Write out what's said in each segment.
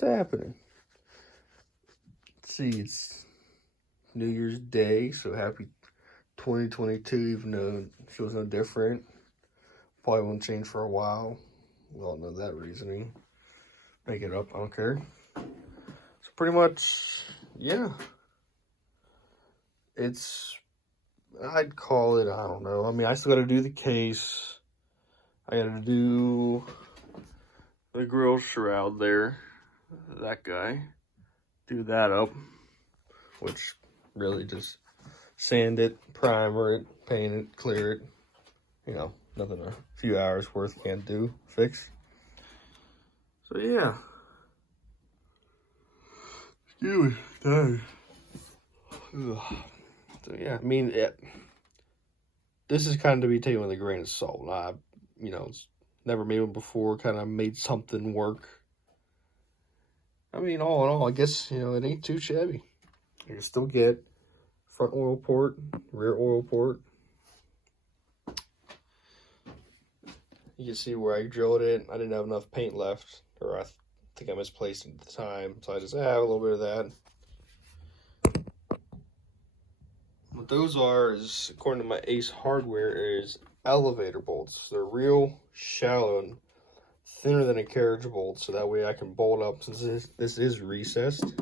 What's happening? Let's see, it's New Year's Day, so happy 2022, even though it feels no different. Probably won't change for a while. We all know that reasoning. Make it up, I don't care. So pretty much, yeah. I'd call it, I don't know. I mean, I still gotta do the case. I gotta do the grill shroud there. That guy. Do that up. Which really just sand it, primer it, paint it, clear it. You know, nothing a few hours worth can't do, fix. So yeah. Excuse me, tired. So yeah, I mean, this is kind of to be taken with a grain of salt. It's never made one before, kind of made something work. I mean, all in all, I guess, it ain't too shabby. You can still get front oil port, rear oil port. You can see where I drilled it. I didn't have enough paint left, or I think I misplaced it at the time, so I just have a little bit of that. What those are is, according to my Ace hardware, is elevator bolts. They're real shallow and thinner than a carriage bolt, so that way I can bolt up, since this is recessed,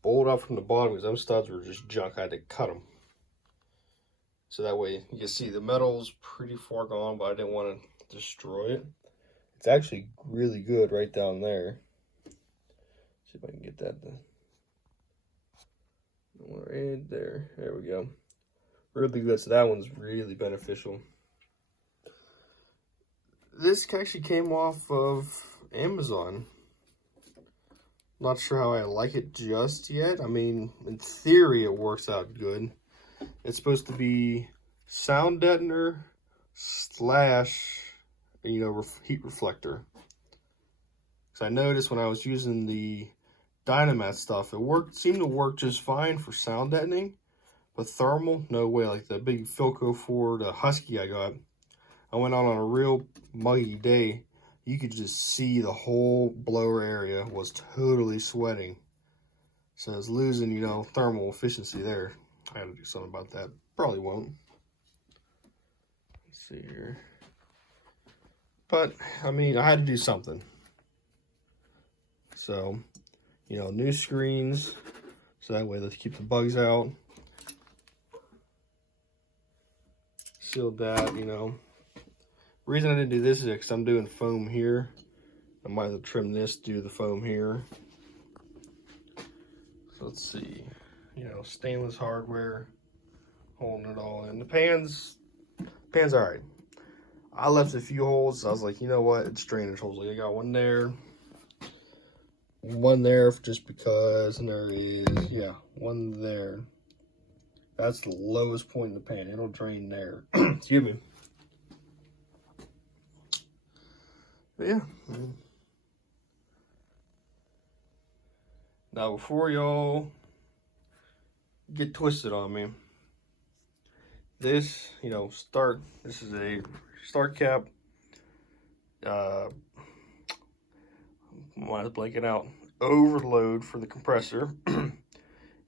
bolt up from the bottom, because those studs were just junk. I had to cut them. So that way you can see the metal's pretty far gone, but I didn't want to destroy it. It's actually really good right down there. See if I can get that right there. There we go. Really good. So that one's really beneficial. This actually came off of Amazon. Not sure how I like it just yet. I mean, in theory, it works out good. It's supposed to be sound deadener / heat reflector. Because I noticed when I was using the Dynamat stuff, seemed to work just fine for sound deadening, but thermal, no way. Like the big Philco Ford Husky I got, I went out on a real muggy day. You could just see the whole blower area was totally sweating. So I was losing, thermal efficiency there. I had to do something about that. Probably won't. Let's see here. But, I mean, I had to do something. So, new screens. So that way, let's keep the bugs out. Sealed that, The reason I didn't do this is because I'm doing foam here. I might have to trim this, do the foam here. So let's see. Stainless hardware, holding it all in. The pan's all right. I left a few holes. So I was like, you know what? It's drainage holes. Like I got one there just because, and there is, one there. That's the lowest point in the pan. It'll drain there. Excuse me. But yeah. Now, before y'all get twisted on me, this, this is a start cap. Mine's blanking out. Overload for the compressor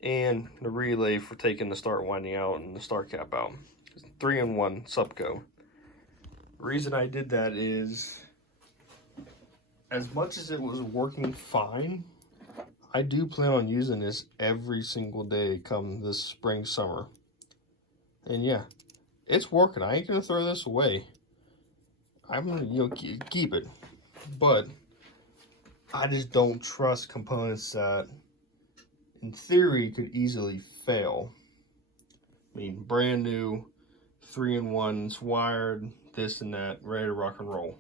and the relay for taking the start winding out and the start cap out. 3-in-1 Supco. The reason I did that is, as much as it was working fine, I do plan on using this every single day come this spring, summer. And yeah, it's working. I ain't gonna throw this away. I'm gonna, keep it. But I just don't trust components that, in theory, could easily fail. I mean, brand new, 3-in-1s, wired, this and that, ready to rock and roll.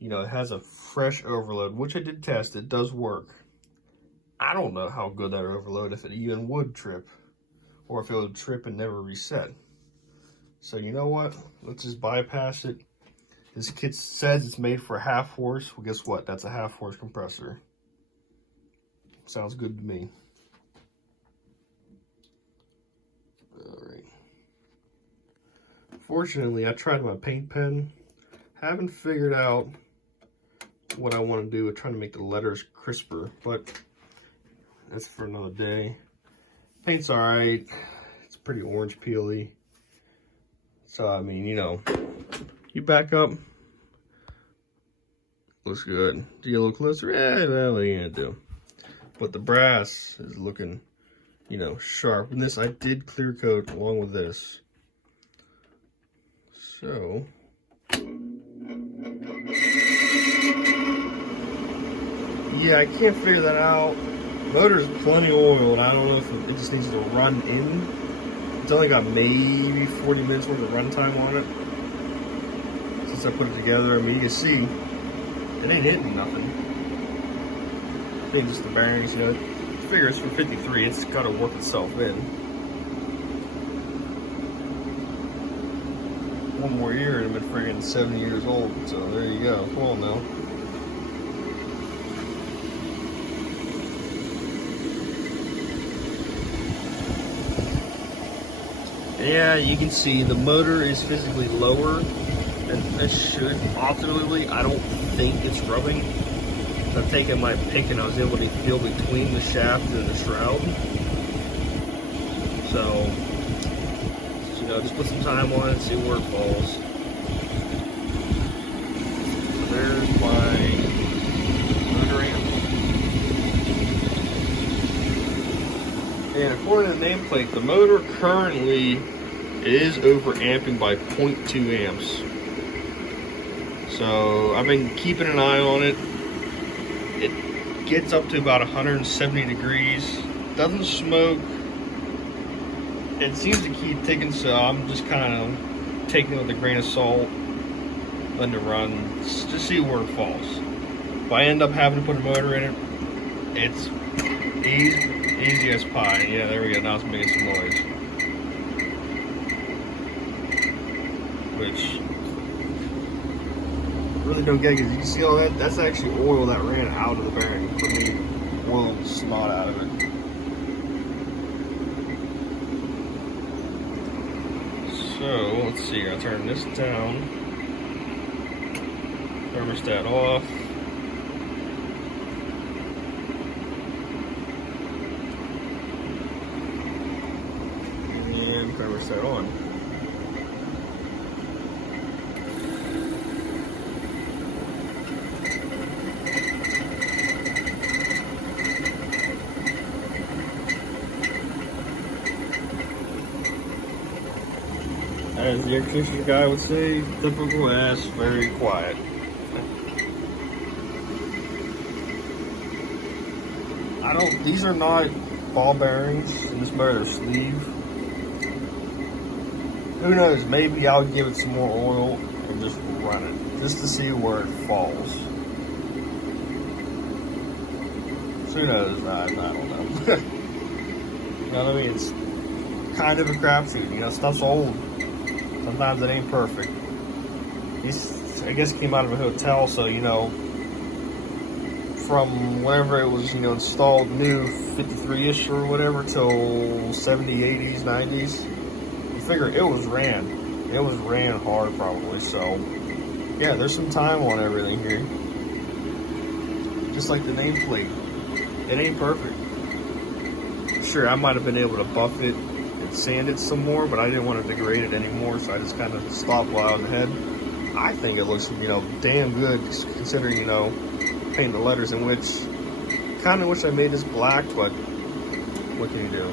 It has a fresh overload, which I did test. It does work. I don't know how good that overload, if it even would trip, or if it would trip and never reset. So you know what? Let's just bypass it. This kit says it's made for a 1/2 horse. Well, guess what? That's a 1/2 horse compressor. Sounds good to me. All right. Fortunately, I tried my paint pen. Haven't figured out what I want to do with trying to make the letters crisper, but that's for another day. Paint's alright. It's pretty orange peely. So, I mean, you know, you back up, looks good. Do you get a little closer? Yeah, what are you gonna do? But the brass is looking, you know, sharp. And this, I did clear coat along with this. So, yeah, I can't figure that out. Motor's plenty oiled. I don't know if it just needs to run in. It's only got maybe 40 minutes worth of run time on it since I put it together. I mean, you can see it ain't hitting nothing. I mean, just the bearings, you know. I figure it's for 53. It's got to work itself in. One more year and I've been friggin' 70 years old. So there you go. Come on now. Yeah, you can see the motor is physically lower than it should. Ultimately, I don't think it's rubbing. I'm taking my pick and I was able to feel between the shaft and the shroud. So, you know, just put some time on it and see where it falls. So there's my motor amp. And according to the nameplate, the motor currently is over amping by 0.2 amps. So I've been keeping an eye on it. It gets up to about 170 degrees. Doesn't smoke. It seems to keep ticking, so I'm just kind of taking it with a grain of salt, letting it run, just to see where it falls. If I end up having to put a motor in it, it's easy as pie. Yeah, there we go. Now it's making some noise. Which I really don't get, because you see all that? That's actually oil that ran out of the bearing. For me, oil snot out of it. So let's see. I'll turn this down. Thermostat off. And thermostat on. As the air conditioner guy would say, typical ass, very quiet. These are not ball bearings in this motor sleeve. Who knows, maybe I'll give it some more oil and just run it, just to see where it falls. So who knows, I don't know. You know what I mean? It's kind of a crapshoot, you know, stuff's old. Sometimes it ain't perfect. These, I guess, came out of a hotel, so, you know, from whenever it was, you know, installed new, 53-ish or whatever, till 70, 80s, 90s, you figure it was ran. It was ran hard, probably, so, yeah, there's some time on everything here. Just like the nameplate. It ain't perfect. Sure, I might have been able to buff it and sand it some more, but I didn't want to degrade it anymore, so I just kind of stopped while on the head. I think it looks, you know, damn good, considering, you know, painting the letters, in which kind of wish I made this black, but what can you do?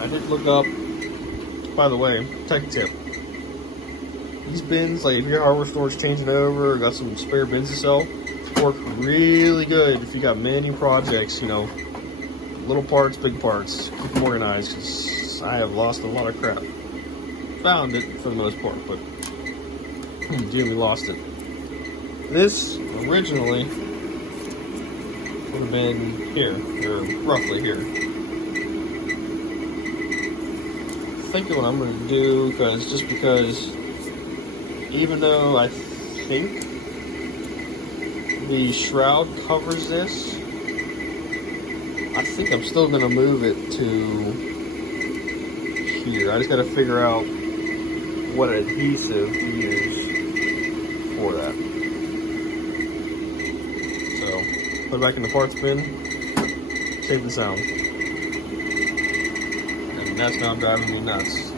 I did look up, by the way, tech tip. These bins, like if your hardware store's changing over or got some spare bins to sell, work really good if you got many projects, you know, little parts, big parts. Keep them organized, because I have lost a lot of crap. Found it for the most part, but dearly lost it. This originally would have been here, or roughly here. Thinking what I'm going to do, because even though I think the shroud covers this, I think I'm still going to move it to here. I just got to figure out what adhesive to use for that. So, put it back in the parts bin, save the sound. And that's now driving me nuts.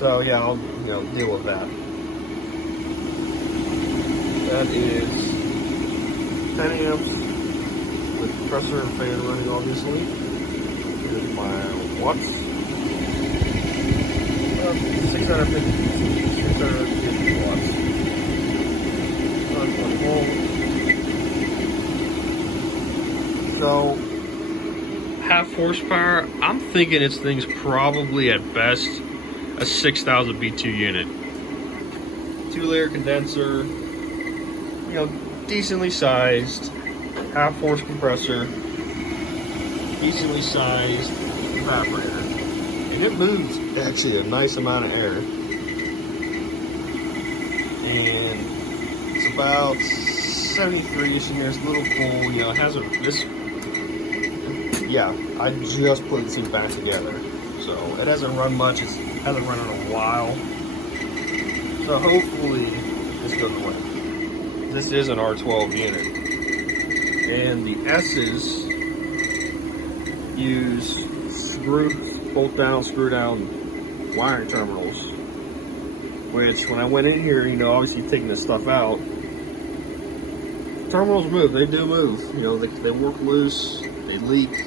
So yeah, I'll deal with that. That is 10 amps with compressor and fan running, obviously. Here's my watts. 650 watts. 120 volts. So, half horsepower. I'm thinking this thing's probably at best a 6,000 B2 unit. 2-layer condenser, decently sized, half horse compressor, decently sized evaporator. And it moves actually a nice amount of air. And it's about 73-ish in there. It's a little cool, it has I just put this thing back together. So it hasn't run much, it hasn't run in a while. So hopefully this doesn't work. This is an R12 unit. And the S's use bolt down, screw down wiring terminals. Which when I went in here, obviously taking this stuff out, terminals move, they do move. They work loose, they leak.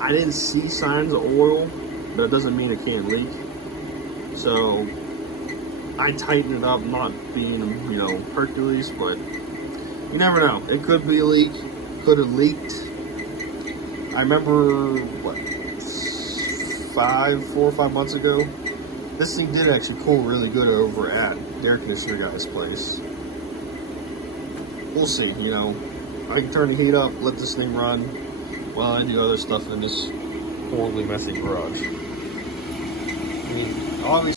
I didn't see signs of oil, but it doesn't mean it can't leak. So I tightened it up, not being, Hercules, but you never know. It could be a leak, could have leaked. I remember, 4 or 5 months ago, this thing did actually cool really good over at the air conditioner guy's place. We'll see, I can turn the heat up, let this thing run while I do other stuff in this horribly messy garage. I mean, obviously